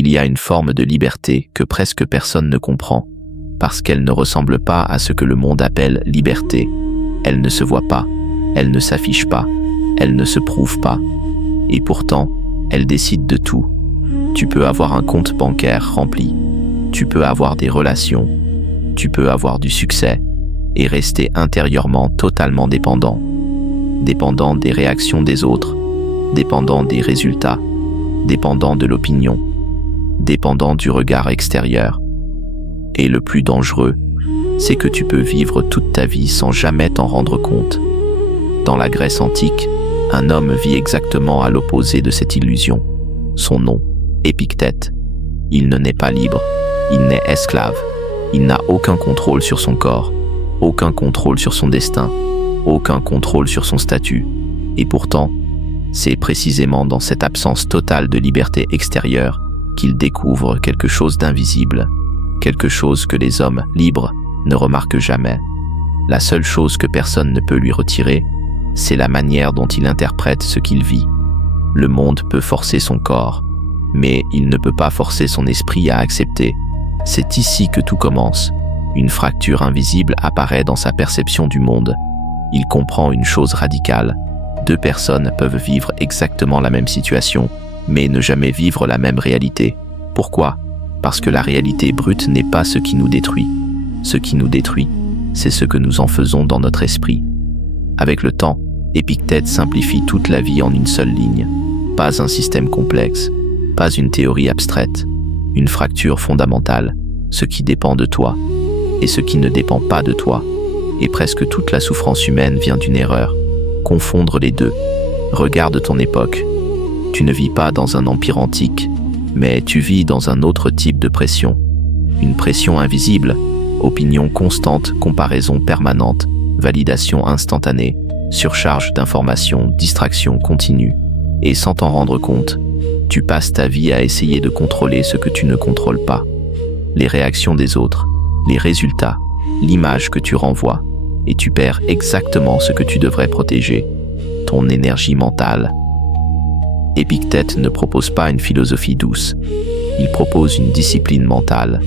Il y a une forme de liberté que presque personne ne comprend, parce qu'elle ne ressemble pas à ce que le monde appelle liberté. Elle ne se voit pas, elle ne s'affiche pas, elle ne se prouve pas. Et pourtant, elle décide de tout. Tu peux avoir un compte bancaire rempli, tu peux avoir des relations, tu peux avoir du succès et rester intérieurement totalement dépendant. Dépendant des réactions des autres, dépendant des résultats, dépendant de l'opinion, dépendant du regard extérieur. Et le plus dangereux, c'est que tu peux vivre toute ta vie sans jamais t'en rendre compte. Dans la Grèce antique, un homme vit exactement à l'opposé de cette illusion. Son nom, Épictète. Il ne naît pas libre, il naît esclave. Il n'a aucun contrôle sur son corps, aucun contrôle sur son destin, aucun contrôle sur son statut. Et pourtant, c'est précisément dans cette absence totale de liberté extérieure qu'il découvre quelque chose d'invisible, quelque chose que les hommes libres ne remarquent jamais. La seule chose que personne ne peut lui retirer, c'est la manière dont il interprète ce qu'il vit. Le monde peut forcer son corps, mais il ne peut pas forcer son esprit à accepter. C'est ici que tout commence. Une fracture invisible apparaît dans sa perception du monde. Il comprend une chose radicale. Deux personnes peuvent vivre exactement la même situation, mais ne jamais vivre la même réalité. Pourquoi ? Parce que la réalité brute n'est pas ce qui nous détruit. Ce qui nous détruit, c'est ce que nous en faisons dans notre esprit. Avec le temps, Épictète simplifie toute la vie en une seule ligne. Pas un système complexe, pas une théorie abstraite, une fracture fondamentale, ce qui dépend de toi et ce qui ne dépend pas de toi. Et presque toute la souffrance humaine vient d'une erreur. Confondre les deux. Regarde ton époque. Tu ne vis pas dans un empire antique, mais tu vis dans un autre type de pression. Une pression invisible, opinion constante, comparaison permanente, validation instantanée, surcharge d'informations, distraction continue. Et sans t'en rendre compte, tu passes ta vie à essayer de contrôler ce que tu ne contrôles pas. Les réactions des autres, les résultats, l'image que tu renvoies, et tu perds exactement ce que tu devrais protéger, ton énergie mentale. Épictète ne propose pas une philosophie douce, il propose une discipline mentale.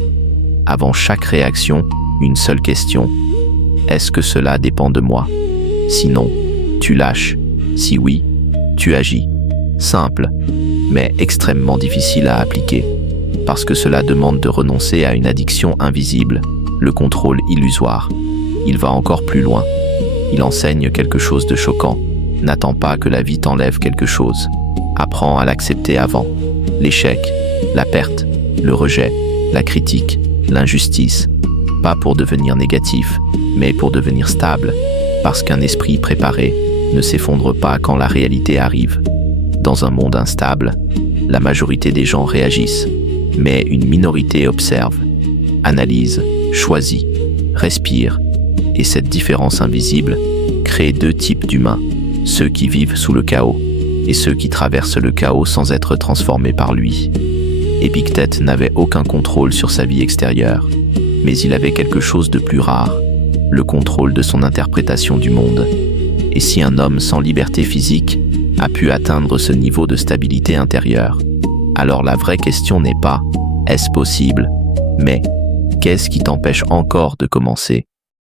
Avant chaque réaction, une seule question. Est-ce que cela dépend de moi ? Sinon, tu lâches. Si oui, tu agis. Simple, mais extrêmement difficile à appliquer, parce que cela demande de renoncer à une addiction invisible, le contrôle illusoire. Il va encore plus loin. Il enseigne quelque chose de choquant. N'attends pas que la vie t'enlève quelque chose. Apprends à l'accepter avant. L'échec, la perte, le rejet, la critique, l'injustice. Pas pour devenir négatif, mais pour devenir stable, parce qu'un esprit préparé ne s'effondre pas quand la réalité arrive. Dans un monde instable, la majorité des gens réagissent, mais une minorité observe, analyse, choisit, respire, et cette différence invisible crée deux types d'humains, ceux qui vivent sous le chaos et ceux qui traversent le chaos sans être transformés par lui. Épictète n'avait aucun contrôle sur sa vie extérieure, mais il avait quelque chose de plus rare, le contrôle de son interprétation du monde. Et si un homme sans liberté physique a pu atteindre ce niveau de stabilité intérieure, alors la vraie question n'est pas « est-ce possible ?», mais « qu'est-ce qui t'empêche encore de commencer ?»